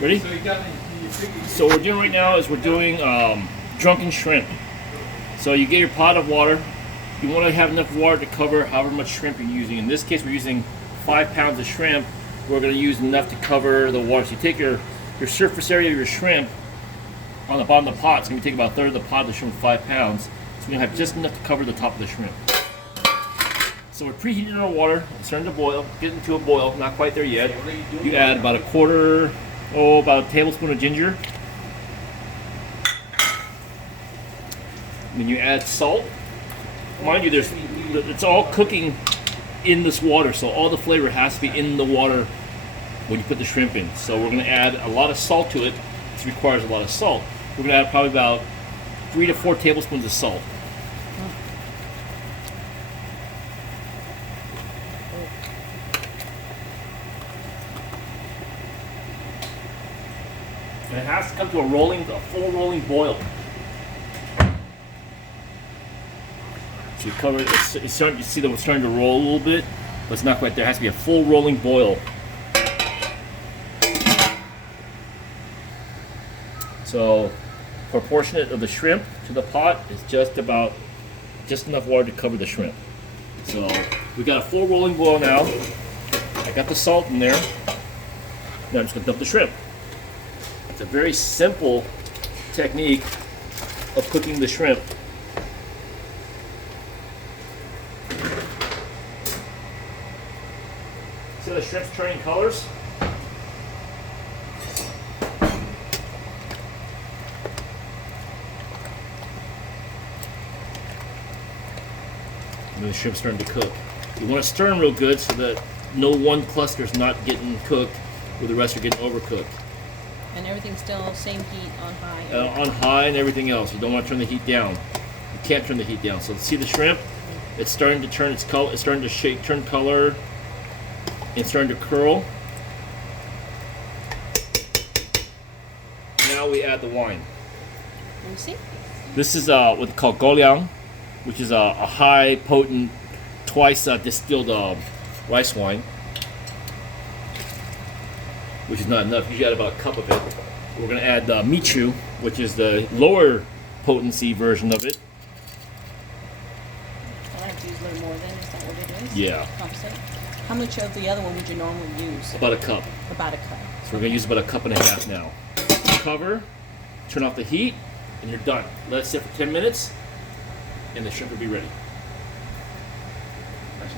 Ready? So what we're doing right now is we're doing drunken shrimp. So you get your pot of water. You want to have enough water to cover however much shrimp you're using. In this case, we're using 5 pounds of shrimp. We're going to use enough to cover the water. So you take your surface area of your shrimp on the bottom of the pot. It's going to take about a third of the pot of the shrimp, 5 pounds. So we're going to have just enough to cover the top of the shrimp. So we're preheating our water. It's starting to boil, getting to a boil. Not quite there yet. You add about about a tablespoon of ginger. Then you add salt. Mind you, it's all cooking in this water, so all the flavor has to be in the water when you put the shrimp in. So we're going to add a lot of salt to it. This requires a lot of salt. We're going to add probably about 3 to 4 tablespoons of salt. And it has to come to a full rolling boil. So you cover it. You see that it's starting to roll a little bit, but it's not quite there. It has to be a full rolling boil. So, proportionate of the shrimp to the pot is just enough water to cover the shrimp. So we got a full rolling boil now. I got the salt in there. Now I'm just gonna dump the shrimp. It's a very simple technique of cooking the shrimp. See the shrimp's turning colors? And the shrimp's starting to cook. You want to stir them real good so that no one cluster is not getting cooked where the rest are getting overcooked. And everything's still same heat on high. On high and everything else. You don't want to turn the heat down. You can't turn the heat down. So see the shrimp? It's starting to turn its color. It's starting to turn color. It's starting to curl. Now we add the wine. Let me see. This is what's called Goliang, which is a high potent, twice distilled rice wine. Which is not enough. You got about a cup of it. We're going to add Michu, which is the lower potency version of it. I like to use a little more then, is that what it is? Yeah. How much of the other one would you normally use? About a cup. About a cup. So we're going to use about a cup and a half now. Cover, turn off the heat, and you're done. Let it sit for 10 minutes, and the shrimp will be ready.